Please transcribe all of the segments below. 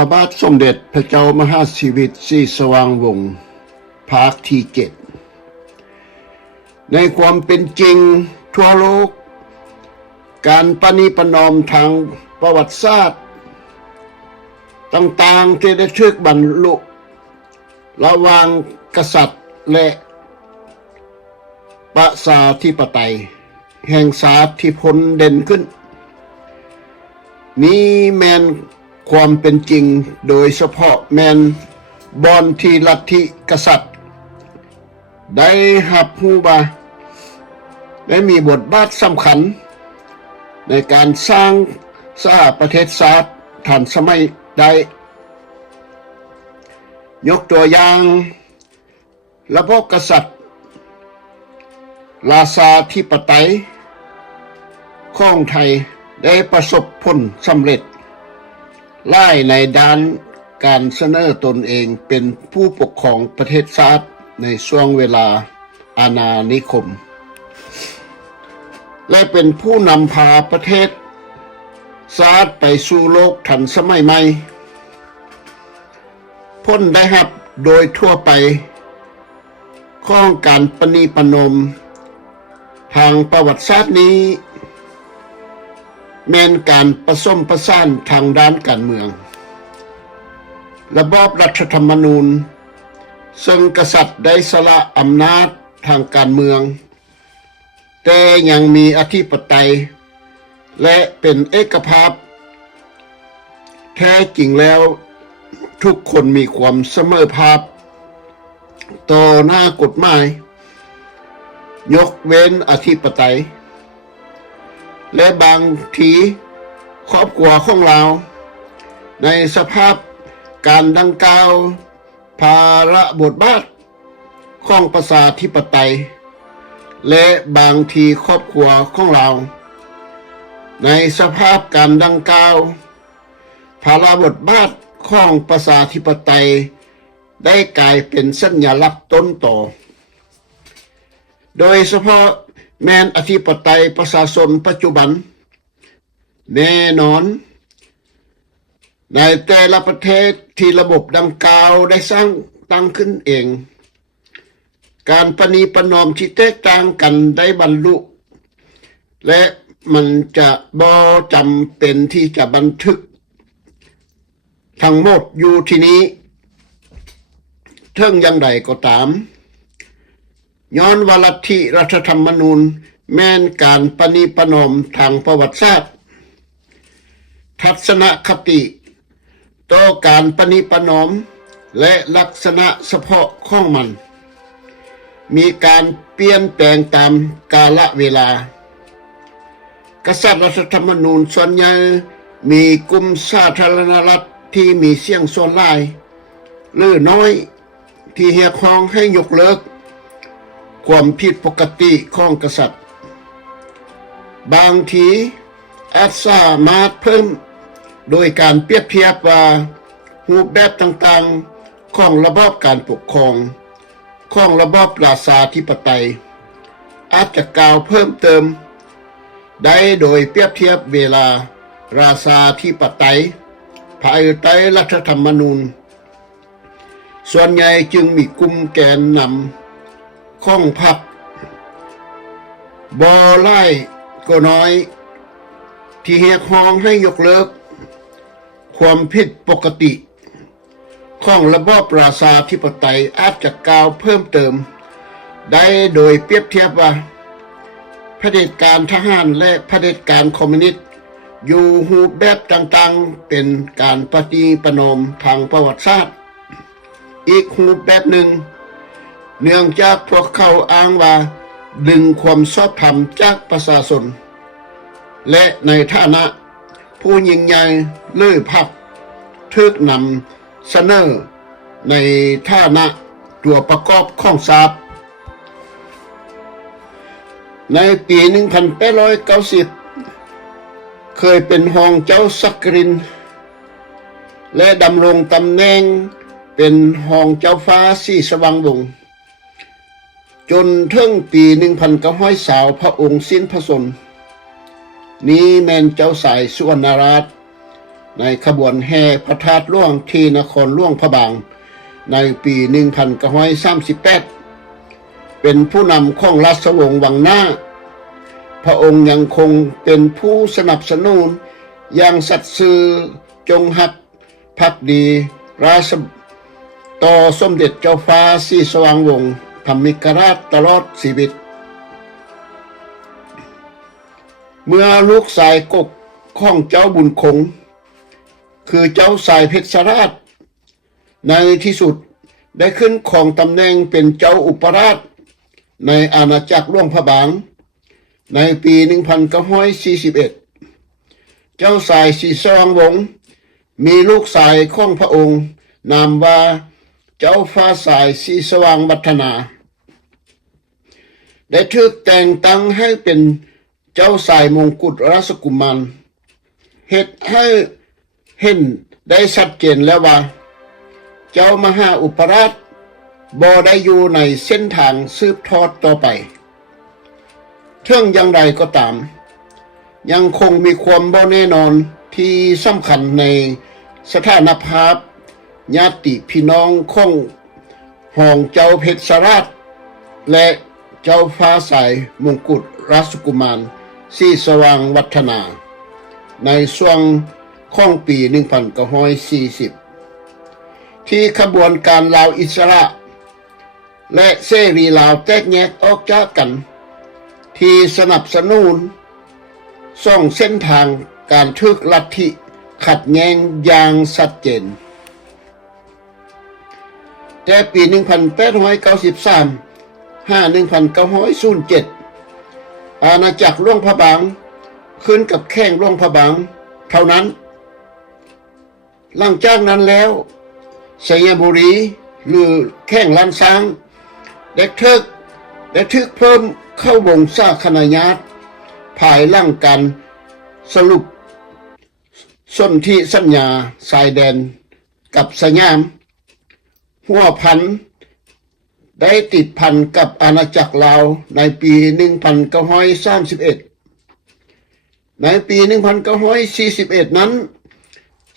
ระบาทสมเด็จพระเจ้ามหาชีวิตศรีสว่างวงศ์ภาคที่7ในความเป็นจริงทั่วโลกการประนีประนอมทางประวัติศาสตร์ต่างๆที่ได้ถูกบรรลุระหว่างกษัตริย์และประชาธิปไตยแห่งชาติที่พ้นเด่นขึ้นนี้แมนความเป็นจริงโดยเฉพาะแมนบอนที่ลัทธิกษัตริย์ได้หับหูบาได้มีบทบาทสำคัญในการสร้างสหประเทศชาติทันสมัยได้ยกตัวอย่างระบบกษัตริย์ราชาธิปไตยของไทยได้ประสบผลสำเร็จหลายในด้านการเสนอตนเองเป็นผู้ปกครองประเทศชาติในช่วงเวลาอาณานิคมและเป็นผู้นำพาประเทศชาติไปสู่โลกทันสมัยใหม่พ้นได้รับโดยทั่วไปของการประนีประนอมทางประวัติศาสตร์นี้แม้นการผสมผสานทางด้านการเมืองระบอบรัฐธรรมนูญซึ่งกษัตริย์ได้สละอำนาจทางการเมืองแต่ยังมีอธิปไตยและเป็นเอกภาพแท้จริงแล้วทุกคนมีความเสมอภาคต่อหน้ากฎหมายยกเว้นอธิปไตยและบางทีครอบครัวของเราในสภาพการดังกล่าวภาระบทบาทของประชาธิปไตยและบางทีครอบครัวของเราในสภาพการดังกล่าวภาระบทบาทของประชาธิปไตยได้กลายเป็นสัญลักษณ์ต้นต่อโดยเฉพาะแม้นอธิปไตยประชาชนปัจจุบันแน่นอนในแต่ละประเทศที่ระบบดังกล่าวได้สร้างตั้งขึ้นเองการประนีประนอมที่แตกต่างกันได้บรรลุและมันจะบ่จำเป็นที่จะบันทึกทั้งหมดอยู่ที่นี้เทิงอย่างใดก็ตามย้อนว่าลัทธิรัฐธรรมนูญแม้นการประนีประนอมทางประวัติศาสตร์ทัศนคติต่อการประนีประนอมและลักษณะเฉพาะของมันมีการเปลี่ยนแปลงตามกาลเวลากษัตริย์รัฐธรรมนูญส่วนใหญ่มีกลุ่มสาธารณรัฐที่มีเสียงส่วนหลายหรือน้อยที่เรียกร้องให้ยกเลิกความผิดปกติของกษัตริย์บางทีอาจสามารถเพิ่มโดยการเปรียบเทียบว่ารูปแบบต่างๆของระบอบการปกครองของระบอบราชาธิปไตยอาจจะกล่าวเพิ่มเติมได้โดยเปรียบเทียบเวลาราชาธิปไตยภายใต้รัฐธรรมนูญส่วนใหญ่จึงมีกลุ่มแกนนำของพรรคบ่หลายก็น้อยที่เรียกร้องให้ยกเลิกความผิดปกติของระบอบราชาธิปไตยอาจจะกล่าวเพิ่มเติมได้โดยเปรียบเทียบว่าเผด็จการทหารและเผด็จการคอมมิวนิสต์อยู่รูปแบบต่างๆเป็นการปฏิประนอมทางประวัติศาสตร์อีกรูปแบบหนึ่งเนื่องจากพวกเขาอ้างว่าดึงความชอบธรรมจากประชาชนและในฐานะผู้ยิ่งใหญ่หรือพรรคถูกนำเสนอในฐานะตัวประกอบของชาติในปี 1890 เคยเป็นรองเจ้าสักกรินและดำรงตำแหน่งเป็นรองเจ้าฟ้าศรีสว่างวงศ์จนถึงปี 1920 พระองค์สิ้นพระชนม์นี้แม่นเจ้าสายสุวรรณราช ในขบวนแห่พระธาตุหลวงที่นครหลวงพระบางในปี1938เป็นผู้นำของราชวงศ์วังหน้าพระองค์ยังคงเป็นผู้สนับสนุนอย่างสัตย์ซื่อจงรักภักดีราชต่อสมเด็จเจ้าฟ้าศรีสว่างวงศ์ธรรมิกราชตลอดชีวิตเมื่อลูกชายกกของเจ้าบุญคงคือเจ้าสายเพชรราชในที่สุดได้ขึ้นครองตำแหน่งเป็นเจ้าอุปราชในอาณาจักรหลวงพระบางในปี1941เจ้าสายศรีสว่างวงศ์มีลูกชายของพระองค์นามว่าเจ้าฟ้าสายศรีสว่างวัฒนาได้ถูกแต่งตั้งให้เป็นเจ้าสายมงกุฎราชกุมารเหตุให้เห็นได้ชัดเจนแล้วว่าเจ้ามหาอุปราชบ่ได้อยู่ในเส้นทางสืบทอดต่อไปเท่งอย่างไรก็ตามยังคงมีความบ่แน่นอนที่สำคัญในสถานภาพญาติพี่น้องของห้องเจ้าเพชรราชและเจ้าฟ้าสายมงกุฎราชกุมารศรีสว่างวัฒนาในช่วงของปี1940ที่ขบวนการลาวอิสระและเสรีลาวแตกแยกออกจากกันที่สนับสนุนส่องเส้นทางการทึกลัทธิขัดแย้งอย่างชัดเจนแต่ปี1893 1907อาณาจักรหลวงพระบางขึ้นกับแข้งหลวงพระบางเท่านั้นหลังจากนั้นแล้วสยามบุรีหรือแข้งล้านช้างได้ทึกเพิ่มเข้าวงสาคณะญาติภายหลังการสรุปสนธิสัญญาชายแดนกับสยามหัวพันได้ติดพันกับอาณาจักรลาวในปี1931ในปี1941นั้น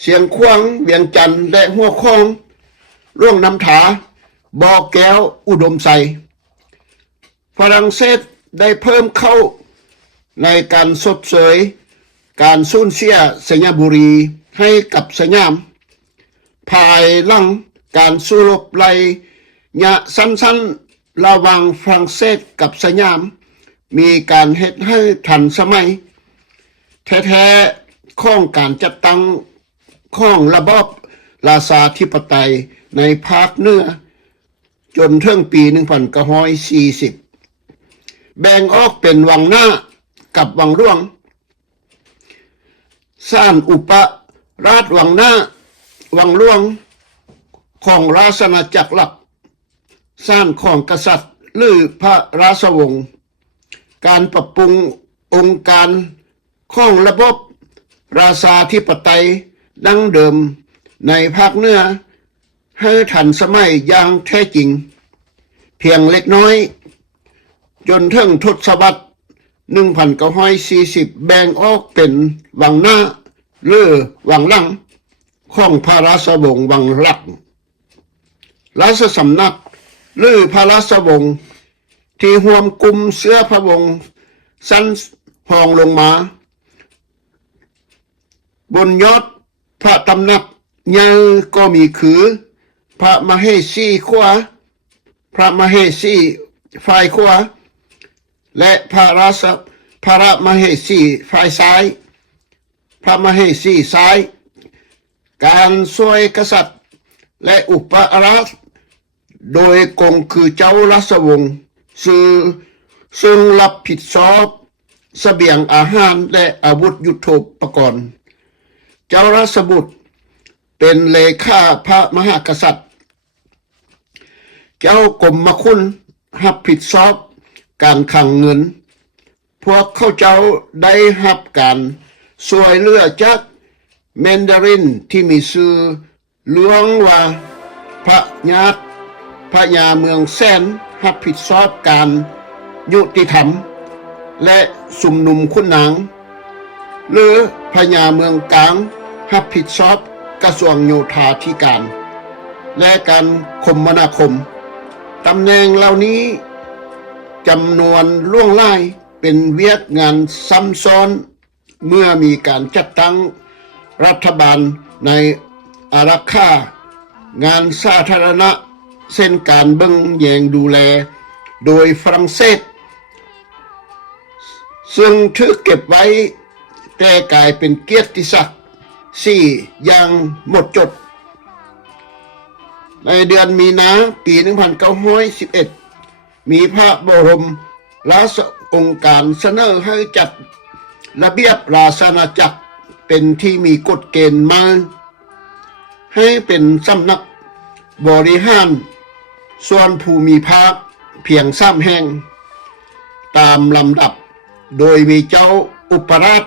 เสียงขวางเวียงจันทร์และหัวข้องร่วงน้ำถาบ่อแก้วอุดมไซฝรั่งเศสได้เพิ่มเข้าในการสดเสยการสูญเสียสยามบุรีให้กับสยามภายหลังการสู้รบระยะสั้นๆระหว่างฝรั่งเศสกับสยามมีการเฮ็ดให้ทันสมัยแท้ๆของการจัดตั้งของระบอบราชาธิปไตยในภาคเหนือจนถึงปี1940แบ่งออกเป็นวังหน้ากับวังหลวงสร้างอุปราชวังหน้าวังหลวงของราชอาณาจักรหลักสร้างของกษัตริย์หรือพระราชวงศ์การปรับปรุงองค์การของระบบราชาธิปไตยดั้งเดิมในภาคเหนือให้ทันสมัยอย่างแท้จริงเพียงเล็กน้อยจนถึงทศวรรษ1940แบ่งออกเป็นวังหน้าหรือวังหลังของพระราชวงศ์วังหลักราชสำนักหรือพระราชวงศ์ที่รวมกลุ่มเสื้อพระวงศ์สั้นหองลงมาบนยอดพระตำหนักยังก็มีคือพระมเหสีขวาพระมเหสีฝ่ายขวาและพระมเหสีฝ่ายซ้ายพระมเหสีซ้ายการช่วยกษัตริย์และอุปราชโดยกงคือเจ้าราชวงศ์ซึ่งรับผิดชอบเสบียงอาหารและอาวุธยุทโธปกรณ์เจ้าราชบุตรเป็นเลขาพระมหากษัตริย์เจ้ากรมคุณรับผิดชอบการคลังเงินพวกเขาเจ้าได้รับการช่วยเหลือจากแมนดารินที่มีชื่อหลวงว่าพระยาเมืองแสนรับผิดชอบการยุติธรรมและสุมนุมขุนนางหรือพญาเมืองกลาง รับผิดชอบกระทรวงโยธาธิการ และการคมนาคมตำแหน่งเหล่านี้จำนวนล่วงไล่เป็นเวียกงานซ้ำซ้อนเมื่อมีการจัดตั้งรัฐบาลในอารักขางานสาธารณะเส้นการเบิ่งแยงดูแลโดยฝรั่งเศสซึ่งถือเก็บไว้แต่กลายเป็นเกียรติศักดิ์อย่างหมดจดในเดือนมีนาปี 1911 มีพระบรมราชโองการเสนอให้จัดระเบียบราชอาณาจักรเป็นที่มีกฎเกณฑ์มาให้เป็นสำนักบริหารส่วนภูมิภาคเพียง3 แห่งตามลำดับโดยมีเจ้าอุปราช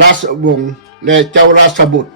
ราชวงศ์และเจ้าราชบุตร